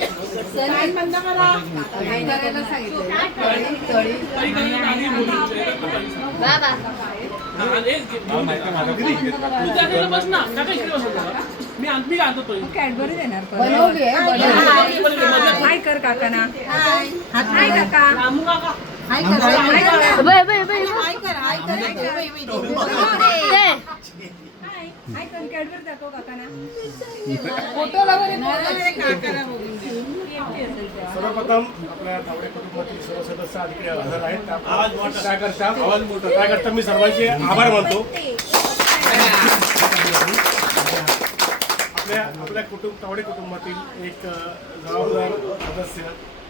बंद करा. काय करायला सांगितलं बस ना मी आणतो तो कॅडबरी देणार बनवली आहे. हाय कर काकाना. हाय काका. रामू काका हाय कर. हाय कर. हाय कर कॅडबरी दाखव काकाना. फोटोला बरे काकाला सर्वप्रथम आपल्या तावडे कुटुंबातील सर्व सदस्य अधिकारी हजर आहेत. काय करता मी सर्वांचे आभार मानतो. आपल्या तावडे कुटुंबातील एक जबाबदार सदस्य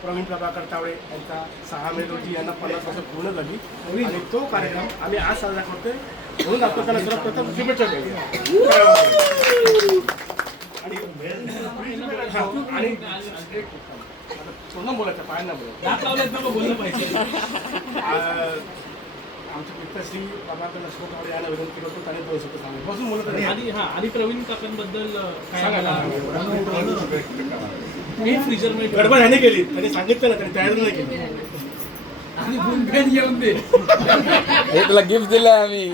प्रवीण प्रभाकर तावडे यांचा 6 मे रोजी यांना 50 वर्ष पूर्ण झाली आणि तो कार्यक्रम आम्ही आज साजरा करतोय. म्हणून आपण त्यांना सर्वप्रथम शुभेच्छा देऊ. आणि सोनं बोलायचं पायांना बोललं पाहिजे. आमच्या पित्ताश्री प्रभाकर लक्ष्मण तावडे यांना विनंती करतो त्यांनी 2 शब्द सांगू बसून बोलत आणि प्रवीण काकांबद्दल मी फ्रीजर मध्ये गडबड ह्याने केली. त्यांनी सांगितलं ना, त्यांनी तयारी नाही केली. आणि बुंदपेन घेऊन दे. तुला गिफ्ट दिलं आम्ही.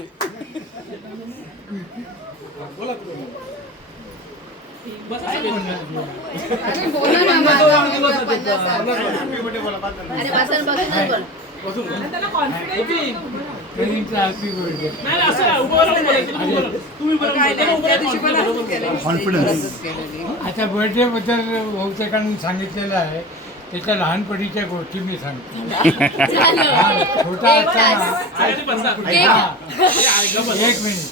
बोला तुम्ही. अरे बोला ना माझा मुलगा 50 बसून आता बर्थडे बद्दल बहुतेकांनी सांगितलेलं आहे. त्याच्या लहानपणीच्या गोष्टी मी सांगतो. छोटा असताना एक मिनिट.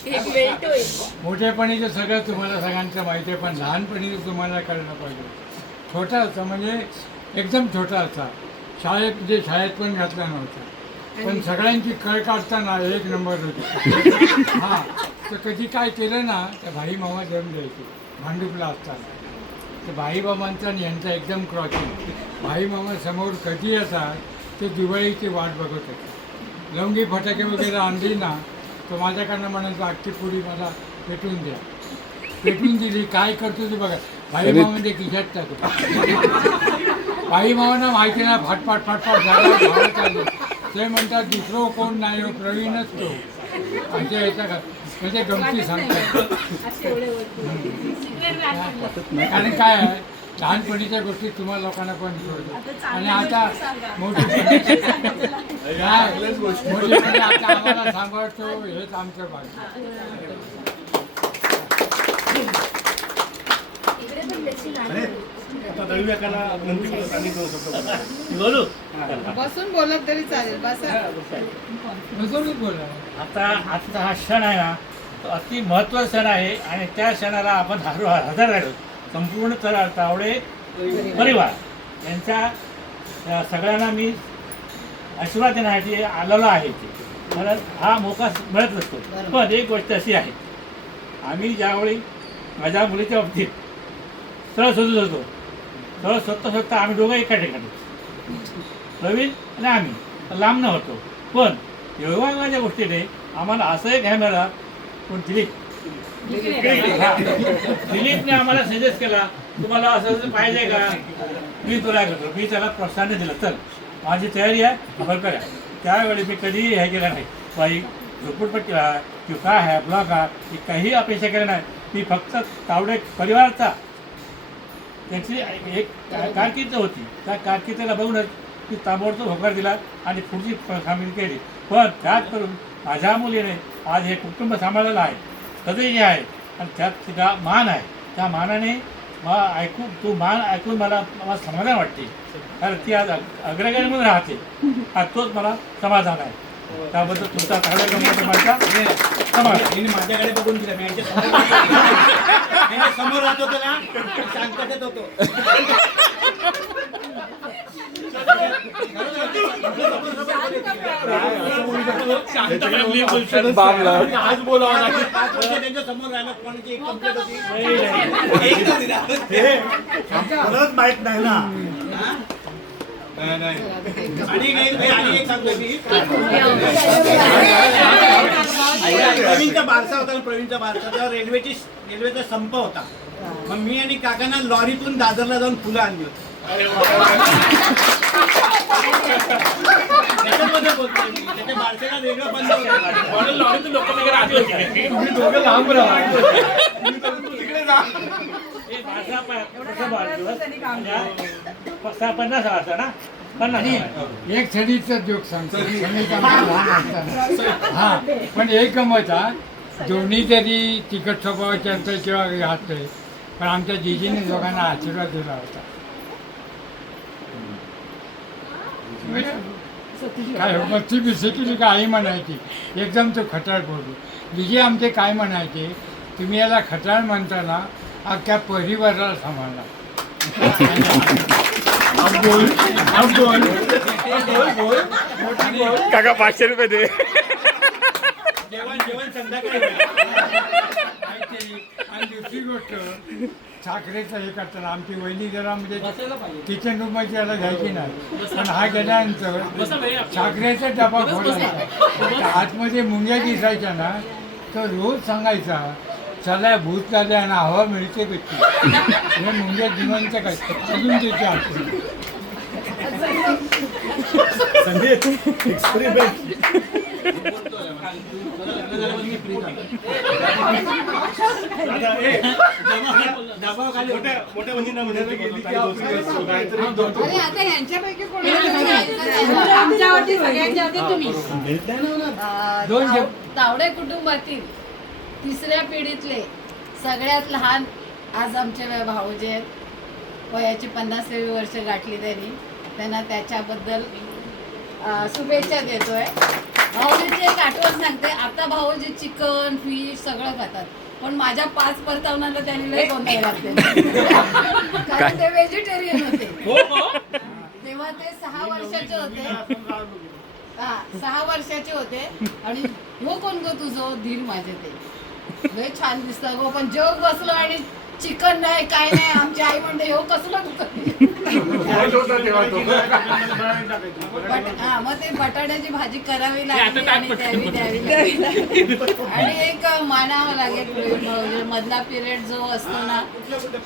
मोठेपणीचं सगळं तुम्हाला सगळ्यांचं माहिती आहे, पण लहानपणीचं तुम्हाला कळलं पाहिजे. छोटा होता म्हणजे एकदम छोटा होता. शाळेत पण घातला नव्हता, पण सगळ्यांची कळ काढताना 1 नंबर होती. हां, तर कधी काय केलं ना, तर भाई मामा जन्म द्यायचे भांडुपला असताना. तर भाई मामांचा आणि यांचा एकदम क्रॉसिंग. भाई मामा समोर कधी येतात ते दिवाळीची वाट बघत होते. लवंगी फटाके वगैरे आणली ना, तर माझ्याकडनं म्हणायचं अख्खी पुडी मला पेटून द्या. पेटून दिली. काय करतो तू बघा. भाई मामाने खिशात टाकतो. भाई मामांना माहिती ना, फाटफाट झालं चाललं. ते म्हणतात दुसरं कोण नाही हो, प्रवीणच तो. अशा याच्या म्हणजे गमती सांगतात. कारण काय आहे, लहानपणीच्या गोष्टी तुम्हाला लोकांना पण कळतात. आणि आता मोठेपणी आता आम्हाला सांभाळतो, हेच आमचं भाग्य. आता दैव्याकाला विनंती करतो त्यांनी 2 शब्द बोलू. बसून बोलत तरी चालेल. बसा. नजरच बोला. आता आजचा हा क्षण आहे ना, तो अति महत्त्वाचा क्षण आहे आणि त्या क्षणाला आपण हजर राहिलो. संपूर्ण तावडे परिवार यांच्या सगळ्यांना मी आशीर्वाद देण्यासाठी आलेलो आहे. मला हा मोका मिळत नसतो. पण एक गोष्ट अशी आहे, आम्ही ज्यावेळी माझ्या मुलीच्या बाबतीत स्थळ शोधत होतो, स्थळ शोधता आम्ही दोघं एका ठिकाणी, प्रवीण आणि आम्ही लांब न होतो. पण योगायोगाच्या गोष्टीने आम्हाला असंही घ्यायला मिळाला. पण दिलीपने आम्हाला सजेस्ट केला, तुम्हाला असं पाहिजे का, मी तुला करतो. मी त्याला प्रोत्साहन दिलं, चल माझी तयारी आहे, आपण करा. त्यावेळी मी कधीही हे केलं नाही, बाई झोपडपट्टी किंवा काय आहे ब्लॉक आहे, काही अपेक्षा केल्या नाही. मी फक्त तावडे परिवाराचा त्याची एक कारकीर्द होती. त्या कारकिर्दीला बघूनच मी ताबडतोब होकार दिला आणि पुढची कामगिरी केली. पण त्यात करून माझ्या मुलीने आज हे कुटुंब सांभाळलेलं आहे, सदैव आहे. आणि त्यात तिला मान आहे. त्या मानाने मान ऐकून मला समाधान वाटते. कारण ती आज अग्रगण्यमध्ये राहते. आज तोच मला समाधान आहे. त्याबद्दल तुमचा माझ्याकडे बघून दिला. मी समोर राहत होतो ना, शांततेत होतो. आज बोलावं त्यांच्या समोर राहिला कोणाची कंप्लेंट होती. माहित नाही ना. आणि एक सांगतो मी प्रवीणचा बारसा होता ना, प्रवीणचा बारसा तेव्हा रेल्वेचा संप होता. मग मी आणि काकांना लॉरीतून दादरला जाऊन फुलं आणली होती. त्याच्यामध्ये बोलतोय मी. त्याच्या बारशाला वेगळं बंद होतं म्हणून लॉरीतून लोक वगैरे आली होती. तुम्ही दोघं लांब राहा. तिकडे जा. हे बारसा कसा बारदिवस? 50 वाजता ना? 50 एक सणीचा जोक सांगतो. सणीचा लहान असताना हा, पण एक गमत हा, दोन्ही तरी तिखट स्वभावाचे असतात किंवा घातले, पण आमच्या जिजीने दोघांना आशीर्वाद दिला होता. काय मच्छी बिस्सी केली का आई म्हणायची, एकदम तो खटाळ बोलू. जिजी आमचे काय म्हणायचे, तुम्ही याला खटाळ म्हणता ना, अख्ख्या परिवाराला सांभाळला. काका 500 रुपये दे. जेवण संध्याकाळी आणि दुसरी गोष्ट, साखरेचं हे करताना आमची वहिनी जरा म्हणजे किचन रूममध्ये याला घ्यायची नाही, पण हा गेल्यानंतर साखरेचा डबा खोलायचा, आतमध्ये मुंग्या दिसायच्या ना, तर रोज सांगायचा, चला भूत झाले आणि हवा मिळते पेटी, हे मुंग्या जिवंत काय अजून त्याची आठवण. मोठ्या वहिनींना म्हणायला गेली की अरे आता ह्यांच्यापैकी आमच्यावरती सगळ्यांच्या आधी तुम्ही तावडे कुटुंबातील तिसऱ्या पिढीतले सगळ्यात लहान आज आमचे भाऊजे आहेत. वयाची 50वी वर्ष गाठली त्यांना त्याच्याबद्दल शुभेच्छा देतोय. भाऊजीची एक आठवण सांगते, आता भाऊजी चिकन फिश सगळं खातात, पण माझ्या 5 परतावण्याला त्यांनी लई गोंधळ घातले, कारण ते व्हेजिटेरियन होते. तेव्हा ते 6 वर्षाचे होते. 6 वर्षाचे होते आणि हो कोण गो तुझं धीर माझे, ते लय छान दिसतं गो, पण जेव बसलो आणि चिकन नाही काय नाही, आमची आई म्हणते हो कसलं मग ते बटाट्याची भाजी करावी लागली आणि द्यावी लागली. आणि एक मानावं लागेल, मधला पिरियड जो असतो ना,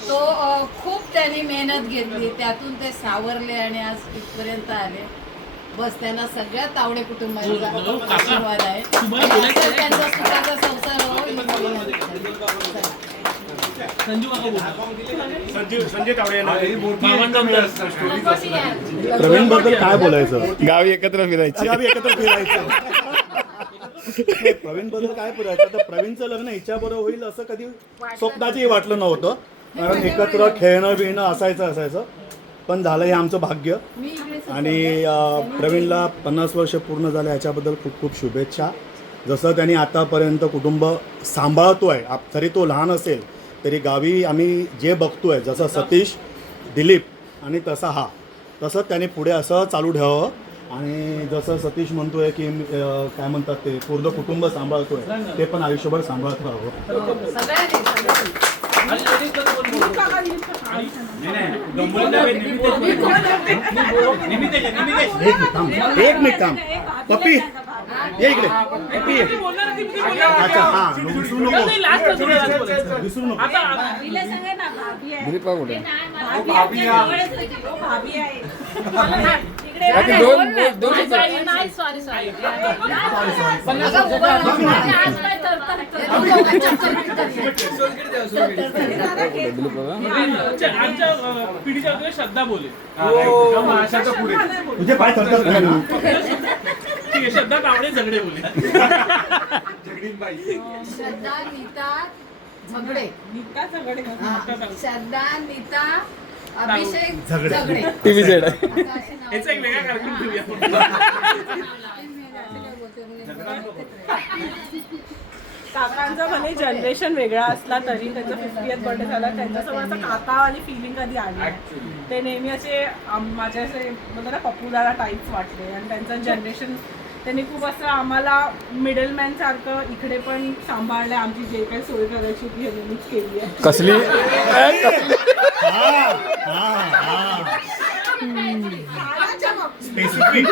तो खूप त्यांनी मेहनत घेतली, त्यातून ते सावरले आणि आज इथपर्यंत आले. बस त्यांना सगळ्या तावडे कुटुंबाचा आशीर्वाद आहे. त्यांचा सुखाचा संसार हो. संजय तावडे प्रवीण बद्दल काय बोलायचं, गावी एकत्र फिरायचे. गावी एकत्र फिरायचं. प्रवीण बद्दल काय बोलायचं, तर प्रवीणचं लग्न हिच्याबरोबर होईल असं कधी स्वप्नातही वाटलं नव्हतं, कारण एकत्र खेळणं बिळणं असायचं, पण झालं हे आमचं भाग्य. आणि प्रवीणला 50 वर्ष पूर्ण झाले, याच्याबद्दल खूप खूप शुभेच्छा. जसं त्यांनी आतापर्यंत कुटुंब सांभाळतोय, तरी तो लहान असेल तरी गावी आम्ही जे बघतोय, जसं सतीश, दिलीप आणि तसं त्याने पुढे असं चालू ठेवावं. आणि जसं सतीश म्हणतोय की काय म्हणतात ते पूर्ण कुटुंब सांभाळतोय, ते पण आयुष्यभर सांभाळत राहावं. एक मिनिट थांब. पप्पी ये इकडे. पप्पी ये. अच्छा हां, विसरू नको. दिलीपा कुठे? पिढीच्या वगैरे श्रद्धा बोले. तुझे पाय थरथर काढू. ठीक आहे, श्रद्धा तावडे झगडे बोले. श्रद्धा नीता झगडे. श्रद्धा नीता अभिषेक झगडे. टीव्ही सेट आहे. याचा एक वेगळा कार्यक्रम ठेवूया. काकांचं भले जनरेशन वेगळा असला तरी त्यांचा 50th बर्थडे झाला, त्यांच्यासोबत काका आणि फिलिंग कधी आली नाही. ते नेहमी असे माझे असे म्हणतात ना पप्पूदारा टाईप्स वाटले. आणि त्यांचं जनरेशन त्यांनी खूप असं आम्हाला मिडलमॅन सारखं इकडे पण सांभाळलं. आमची जे काही सोय करायची होती ह्यांनीच केली आहे. कसली? कानाच्या स्पेसिफिक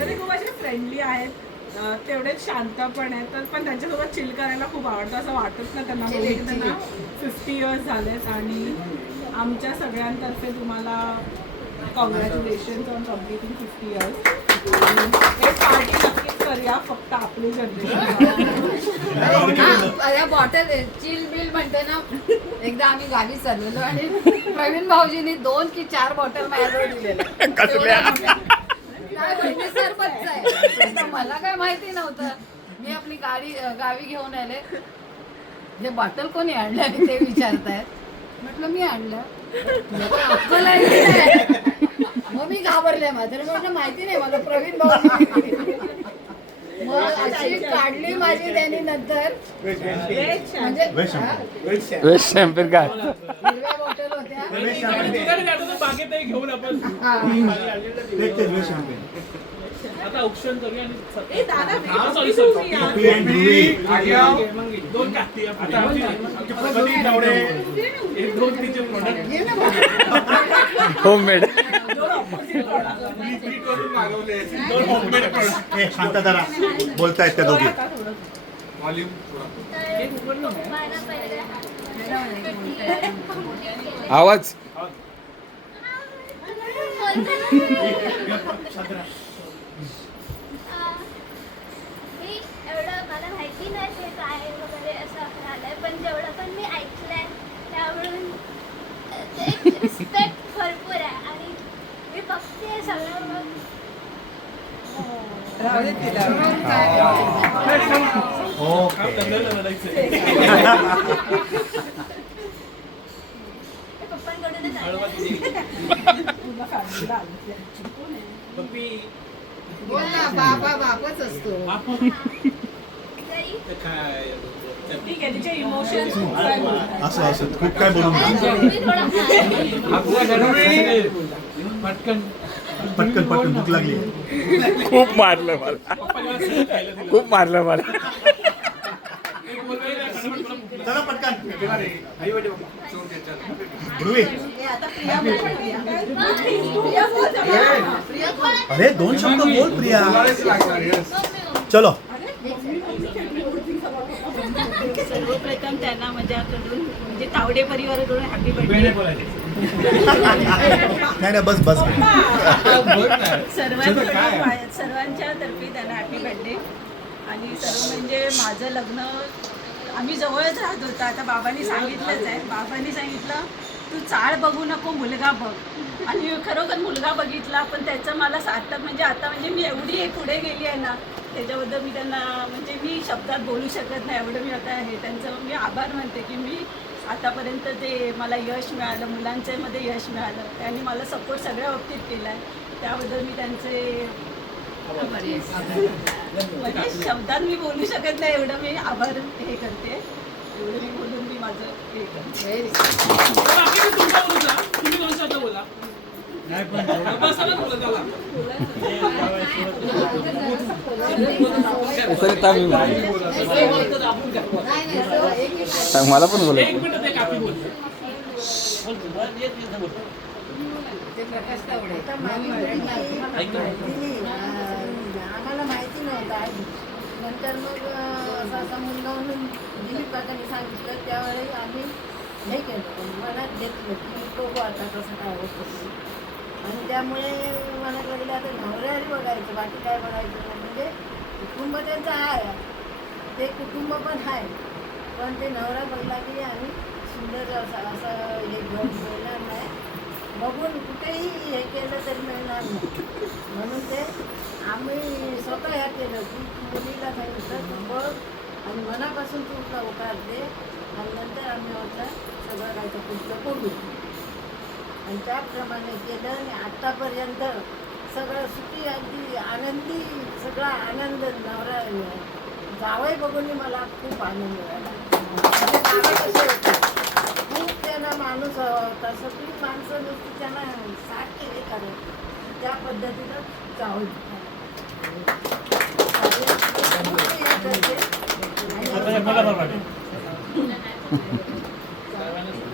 तरी खूप असे फ्रेंडली आहेत, तेवढेच शांत पण आहेत, पण त्यांच्यासोबत चिल करायला खूप आवडतं. असं वाटत ना त्यांना म्हणजे एकदा ना 50 इयर्स झालेत आणि आमच्या सगळ्यांतर्फे तुम्हाला कॉंग्रॅच्युलेशन ऑन कम्प्लिटिंग 50 इयर्स. हे पार्टी नक्कीच करूया, फक्त आपली जनरेशन. या बॉटल चिल बिल म्हणते ना, एकदा आम्ही गावी चाललेलो आणि प्रवीण भाऊजींनी 2 की 4 बॉटल माझ्याजवळ दिलेल्या. सरबतचं आहे. तर मला काय माहिती नव्हतं. मी आपली गावी घेऊन आले. हे बॉटल कोणी आणलं आणि ते विचारतायत. म्हटलं मी आणलं. अक्कल आहे की नाही? मग मी घाबरले. माझं म्हटलं माहिती नाही मला, प्रवीण भाऊ मग अशी काढली माझी त्यांनी नंतर. म्हणजे वेस्ट शॅम्पेन काय हिरव्या बॉटल होत्या. बागेतही घेऊन आपण आता औक्षण करूया आणि ए दादा, सॉरी दोन काठी आता एक दोन तिचे प्रोडक्ट होममेड दोन होममेड प्रोडक्ट. शांतता बोलतायत त्या दोघी. आवाज मी एवढं मला माहिती नाही ते काय वगैरे असं झालंय, पण जेवढं पण मी ऐकलंय त्यावरून एक रिस्पेक्ट भरपूर आहे आणि मी बघते सगळं. मग पप्पांकडूनच बोल ना, बापच असतो. ठीक आहे, तिचे इमोशन्स असं असं खूप काय बोलून पटकन पटकन भूक लागली. खूप मारलं मला चला पटकन. ध्रुवी, अरे 2 शब्द बोल प्रिया. चलो. सर्वप्रथम त्यांना माझ्याकडून म्हणजे तावडे परिवाराकडून हॅपी बर्थडे. नाही बस सर्वांच्या तर्फे त्यांना हॅपी बर्थडे. आणि सर्व म्हणजे माझं लग्न आम्ही जवळच राहत होतो. आता बाबांनी सांगितलंच आहे, बाबांनी सांगितलं तू चाळ बघू नको, मुलगा बघ. आणि खरोखर मुलगा बघितला, पण त्याचं मला सार्थक म्हणजे आता म्हणजे मी एवढी पुढे गेली आहे ना, त्याच्याबद्दल मी त्यांना म्हणजे मी शब्दात बोलू शकत नाही, एवढं मी आता आहे. त्यांचं मी आभार मानते की मी आतापर्यंत ते मला यश मिळालं, मुलांच्यामध्ये यश मिळालं, त्यांनी मला सपोर्ट सगळ्या बाबतीत केला आहे. त्याबद्दल मी त्यांचे म्हणजे शब्दात मी बोलू शकत नाही, एवढं मी आभार हे करते. एवढं मी बोलून मी माझं हे करते. तुम्ही दोन शब्द बोला. नाही पण मला पण बोला. एक मिनिट ते कापी बोलते. आम्हाला माहिती नव्हतं आधी. नंतर मग असा मुलगा म्हणून दिलीप काकांनी सांगितलं, त्यावेळी आम्ही हे केलं, मनात घेतलं की बघू आता कसं काय होतं. आणि त्यामुळे मनात लागलं आता नवऱ्याला बघायचं, बाकी काय बघायचं नाही. म्हणजे कुटुंब त्यांचं आहे, ते कुटुंब पण आहे, पण ते नवरा बघला की आम्ही सुंदर असं हे घर मिळणार नाही, बघून कुठेही हे केलं तरी मिळणार नाही. म्हणून ते आम्ही स्वतः ह्या केलं की मुलीला सांगितलं तू बघ आणि मनापासून तू होकार दे, आणि नंतर आम्ही होतं सगळं काय तर पुढचं बघू. आणि त्याप्रमाणे केलं आणि आत्तापर्यंत सगळं सुखी, अगदी आनंदी, सगळा आनंद. नवरा जावई बघून मला खूप आनंद झाला. म्हणजे गावा कसे होते, खूप त्यांना माणूस होता, सगळी माणसं नुसती त्यांना सारखे हे करत, त्या पद्धतीनं जावई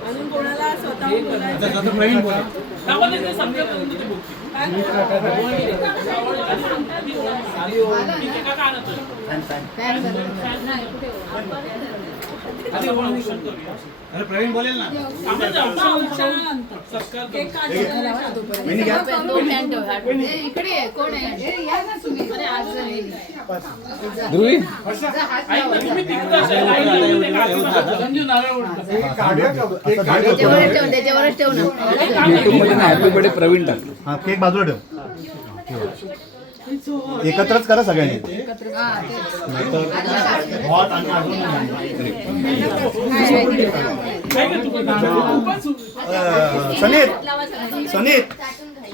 अजून कोणाला प्रवीण बोला. अरे प्रवीण बोलेल ना. वहिनी घ्या. इकडे ये, कोण आहे ए, या ना तुम्ही आज ध्रुवी त्याच्यावरच ठेव ना. युट्यूब मध्ये हॅपी बर्थडे प्रवीण टाक. हा केक बाजूला ठेव. एकत्रच करा सगळ्यांनी. नाहीतर hot आणि अजून सनीत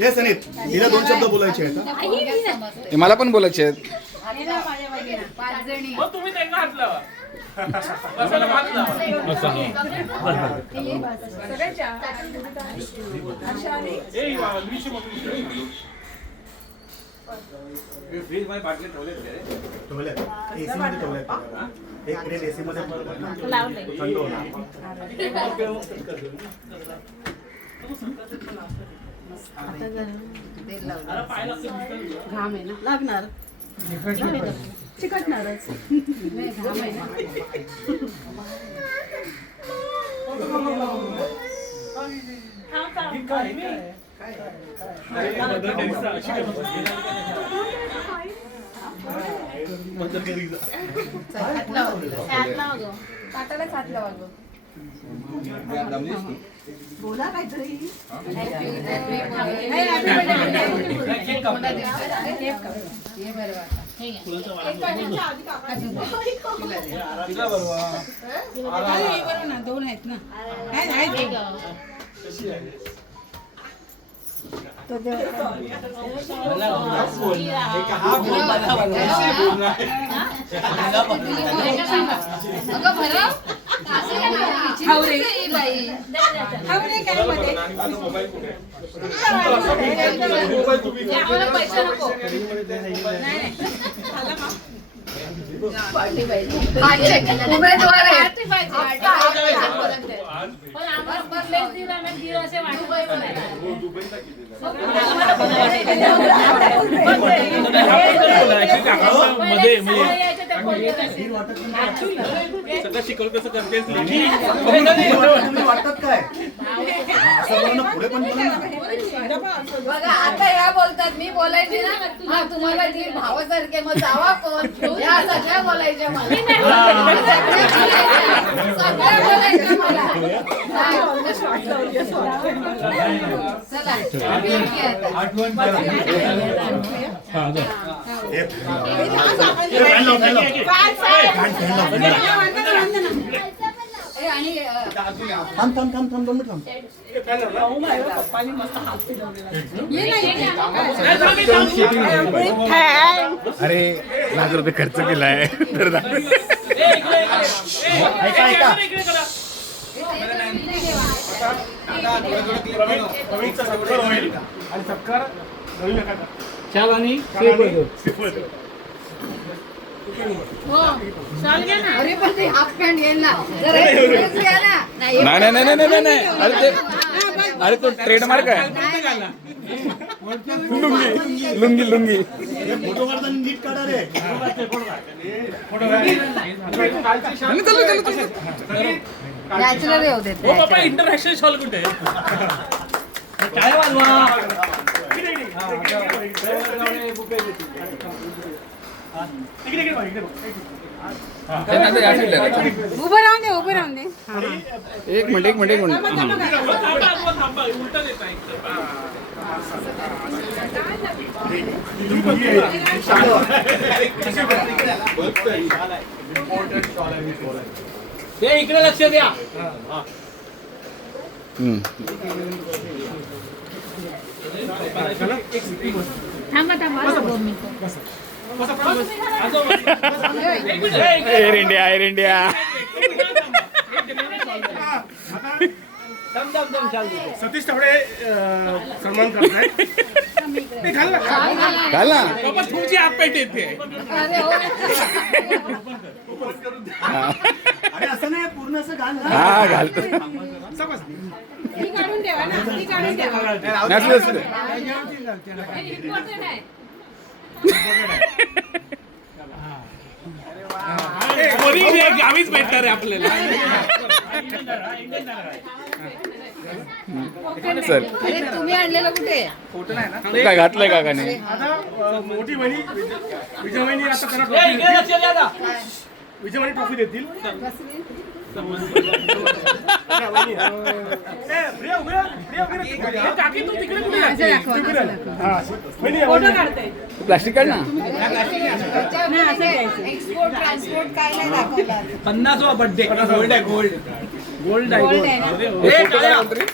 ये सनीत, तिला 2 शब्द बोलायचे आहेत हा. हे मला पण बोलायचे आहेत. 5 जणी तुम्ही त्यांना हात लावा. बसायला हात लावा. ठेवलेत. AC मध्ये ठेवलेत. एक ट्रेन AC मध्ये थंड होणार. घाम आहे ना. लागणार चिकटणारच. नाही, घाम आहे ना. पाटालाच हात लावा गं. बोला काहीतरी. ये बरोबर. दोन आहेत ना. अगं भरव. आम्हाला पैसे नको. उमेदवार आहे. मध्ये सगळं शिकवलं कसं करतेस. तुम्ही वाटतात काय असं बोलणं पुढे पण बोला ना. बघा आता ह्या बोलतात, मी बोलायची ना हा तुम्हाला जी भावासारखे मग जावा कोण ह्या सगळ्या बोलायच्या मला. सगळ्या बोलायच्या मला. चला आठवण हे फॅन लाव, फॅन लाव. आणि थांब 2 मिनिट थांब. पप्पांनी मस्त हात फिरवलेला. अरे ₹1,00,000 खर्च केलाय तर ऐका प्रवीणचा सत्कार होईल आणि सत्कार नवीन नका करा. शाल आणि अरे पण ते हाफ पॅन्ट घेईल ना जरा एक घ्या ना. नाही. अरे तो ट्रेडमार्क आहे. लुंगी हे फोटो काढताना नीट काढा रे. नॅचरल येऊ देत. हो बाबा इंटरनॅशनल शॉल कुठे काय वाजवा. उभं राहून दे. एक मिनिट थांबा उलट देत आहे. ते इकडे लक्ष द्या. एअर इंडिया सतीश तावडे सन्मान करताय. घाल ना. बाबा तुमची आपपेट येते. अरे असं नाही पूर्ण असं हा घालतो ती काढून ठेवा ना, ती काढून ठेवा. नसलं असलं. गावीच भेटणार आहे आपल्याला. चल अरे तुम्ही आणलेलं कुठे काय घातलंय काकाने? आता मोठी बहिणी विजयवाहिनी आता त्यांना ट्रॉफी विजयवाहिनी ट्रॉफी देतील. काकी तू तिकडे कुठे असं दाखवा, असं दाखवा. फोटो काढते. प्लास्टिक काढ ना. एक्सपोर्ट ट्रान्सपोर्ट काय नाही दाखवलं. 50वा बर्थडे गोल्ड आहे गोल्ड गोल्ड आहे गोल्ड आहे ना? हे फोटो काढ रे.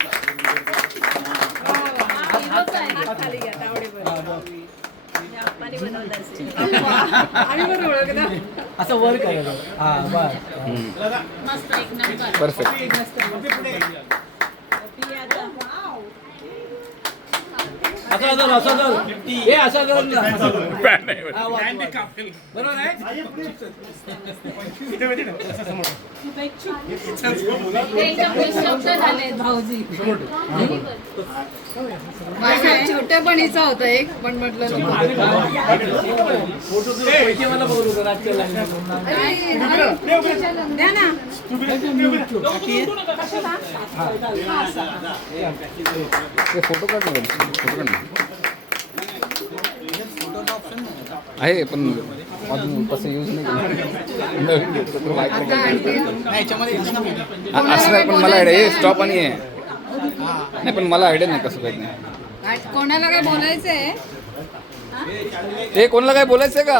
हा खाली घ्या तावडेवर. आप्पाने बनवलं असेल. आम्ही पण ओळखलं. असं वर करायचं. हा बस मस्त एक नंबर. परफेक्ट. पप्पी आता. हे असं कर ना. पॅन आहे. बरोबर आहे. एकदम निशब्द झाले भाऊजी. माझ्या छोट्या बहिणीचा होता एक पण म्हटलं द्या ना. ते फोटो काढ ना. फोटो काढ ना. आहे पण अजून तसं यूज नाही केलं. नवीन घेतलं तर माहिती नाही. असणार पण मला आयडिया स्टॉप आणि आहे नाही पण मला आयडिया नाही कसं काही नाही. कोणाला काय बोलायचंय? हे कोणाला काय बोलायचंय का?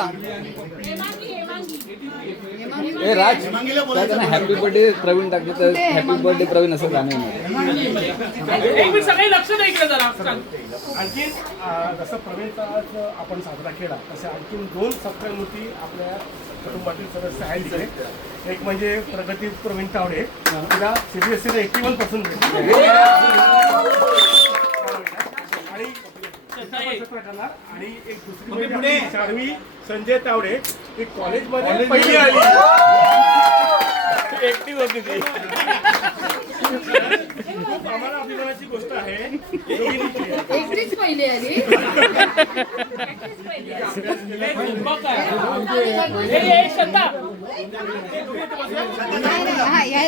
ए राज हॅपी बर्थडे प्रवीण टाकले तर हॅपी बर्थडे प्रवीण असं गाणं येणार. एक मिनिट सगळी लक्ष नाही इकडे जरा. आणखी जसं प्रवीणचा आज आपण साजरा केला तसे आणखीन 2 सत्कार मूर्ती आपल्या कुटुंबातील सदस्य आहेत इकडे. एक म्हणजे प्रगती प्रवीण तावडे, तिला CBSE 81% आणि एक दुसरी म्हणजे शाळवी संजय तावडे, ती कॉलेजमध्ये पहिली आली. ऍक्टिव्ह होती ती. खूप आम्हाला अभिमानाची गोष्ट आहे. एकटीच पहिली आली.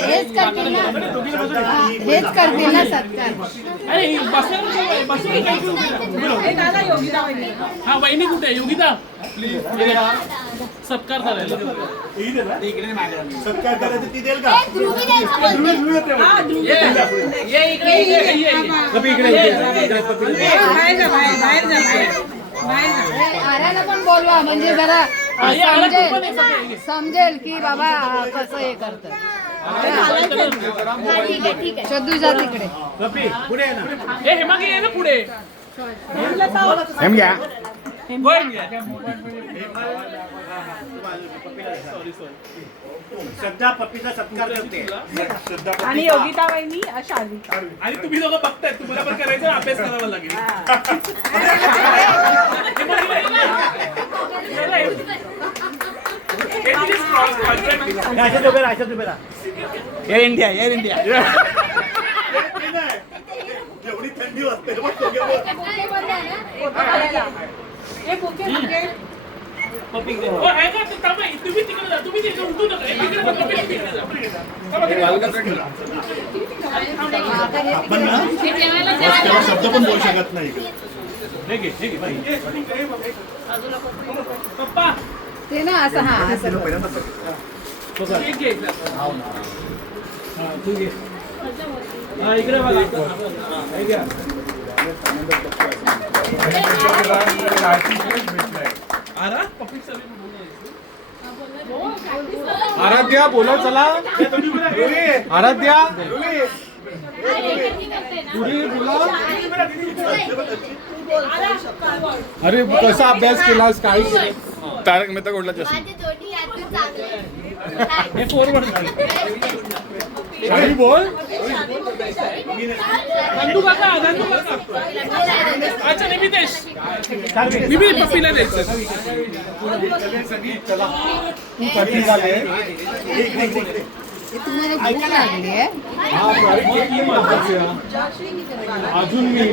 हेच करतील ना. हेच करतील ना सत्कार. हे दादा योगिता वहिनी. हा वहिनी कुठे आहे? योगिता सत्कार करायला. सत्कार करायचं ती देईल का? ध्रुवी द्यायचं बोलते. बाहेर जा, बाहेर जा, बाहेर जा. आर्याला पण बोलवा म्हणजे जरा समजेल की बाबा कसं हे करतं. ठीक आहे ठीक आहे. शोधूजा तिकडे. पुढे आहे ना. हे हेमा ये ना पुढे. हेम घ्या. श्रद्धा पप्पीचा सत्कार करते. आणि योगिता वहिनी शाळवी. आणि तुम्ही दोघं बघताय तुम्हाला पण करायचं अभ्यास करावा लागेल. अशाच उभे राहा, अशाच उभे राहा. Air India air India. एवढी थंडी वाजते मग दोघे बोल. हे बुके बुके. हो, आहे का? थांबा, तुम्ही तिकडे जा. तुम्ही तिकडे उठू नका. तिकडे जा, तुम्ही तिकडे जा. आपण ना त्याला शब्द पण बोलू शकत नाही. हे घे, हे घे, बाई. पप्पा ते ना असं हा असं एक घे. हा, तू घे. हा, इकडे बघा. हे घ्या. आराध्या बोला चला. आराध्या अरे कसा अभ्यास केलास काय तारक मेहता का उलटा चष्मा. माझी जोडी यातून चांगली. हे फॉरवर्ड शाही बोल. नंदू काका, नंदू काका. अच्छा निमितेश. मी पप्पीला द्यायचं. तू कधी झाले तुम्हाला भूक लागली आहे अजून मी